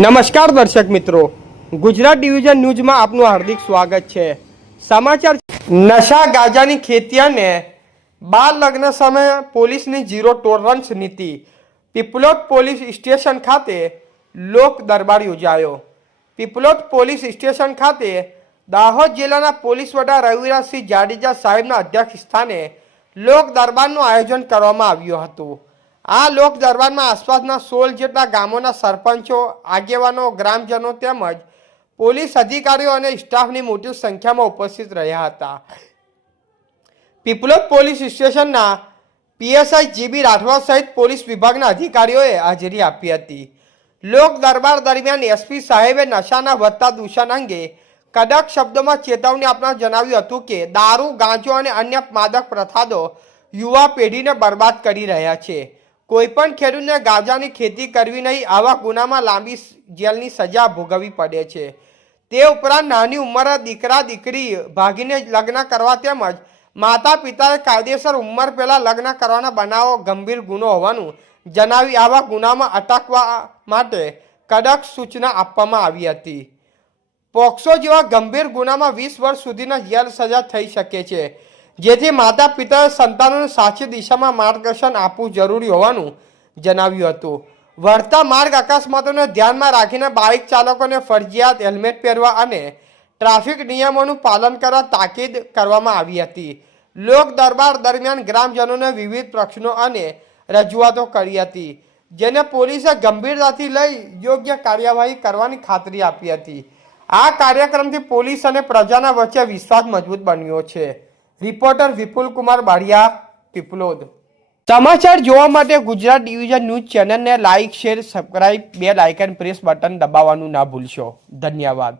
નમસ્કાર દર્શક મિત્રો, ગુજરાત ડિવિઝન ન્યૂઝમાં આપનું હાર્દિક સ્વાગત છે। સમાચાર નશા ગાંજાની ખેતી અને બાળ લગ્ન સમયે પોલીસની ઝીરો ટોલરન્સ નીતિ। પીપલોદ પોલીસ સ્ટેશન ખાતે લોક દરબાર યોજાયો। પીપલોદ પોલીસ સ્ટેશન ખાતે દાહોદ જિલ્લાના પોલીસ વડા રવિરાજસિંહ જાડેજા સાહેબના અધ્યક્ષ સ્થાને લોક દરબારનું આયોજન કરવામાં આવ્યું હતું। આ લોક દરબારમાં આસપાસના 16 જેટલા ગામોના સરપંચો, આગેવાનો, ગ્રામજનો તેમજ પોલીસ અધિકારીઓ અને સ્ટાફની મોટી સંખ્યામાં ઉપસ્થિત રહ્યા હતા। પીપલોદ પોલીસ સ્ટેશનના પીએસઆઈ જીબી રાઠવા સહિત પોલીસ વિભાગના અધિકારીઓએ હાજરી આપી હતી। લોક દરબાર દરમિયાન એસપી સાહેબે નશાના વધતા દૂષણ અંગે કડક શબ્દોમાં ચેતવણી આપતા જણાવ્યું હતું કે દારૂ, ગાંજો અને અન્ય માદક પદાર્થો યુવા પેઢીને બરબાદ કરી રહ્યા છે। કોઈપણ ખેડૂતને ગાંજાની ખેતી કરવી નહીં, આવા ગુનામાં લાંબી જેલની સજા ભોગવવી પડે છે। તે ઉપરાંત નાની ઉંમરે દીકરા દીકરી ભાગીને લગ્ન કરવા તેમજ માતા પિતાએ કાયદેસર ઉંમર પહેલાં લગ્ન કરવાના બનાવો ગંભીર ગુનો હોવાનું જણાવી આવા ગુનામાં અટકવા માટે કડક સૂચના આપવામાં આવી હતી। પોક્સો જેવા ગંભીર ગુનામાં 20 વર્ષ સુધીના જેલ સજા થઈ શકે છે, જેથી માતા પિતાએ સંતાનોને સાચી દિશામાં માર્ગદર્શન આપવું જરૂરી હોવાનું જણાવ્યું હતું। વધતા માર્ગ અકસ્માતોને ધ્યાનમાં રાખીને બાઇક ચાલકોને ફરજિયાત હેલ્મેટ પહેરવા અને ટ્રાફિક નિયમોનું પાલન કરવા તાકીદ કરવામાં આવી હતી। લોક દરબાર દરમિયાન ગ્રામજનોને વિવિધ પ્રશ્નો અને રજૂઆતો કરી હતી, જેને પોલીસે ગંભીરતાથી લઈ યોગ્ય કાર્યવાહી કરવાની ખાતરી આપી હતી। આ કાર્યક્રમથી પોલીસ અને પ્રજાના વચ્ચે વિશ્વાસ મજબૂત બન્યો છે। રિપોર્ટર વિપુલ કુમાર બારિયા, પીપલોદ। સમાચાર જોવા માટે ગુજરાત ડિવિઝન ન્યૂઝ ચેનલને like, share, subscribe, bell icon press button દબાવવાનું ના ભૂલશો। ધન્યવાદ।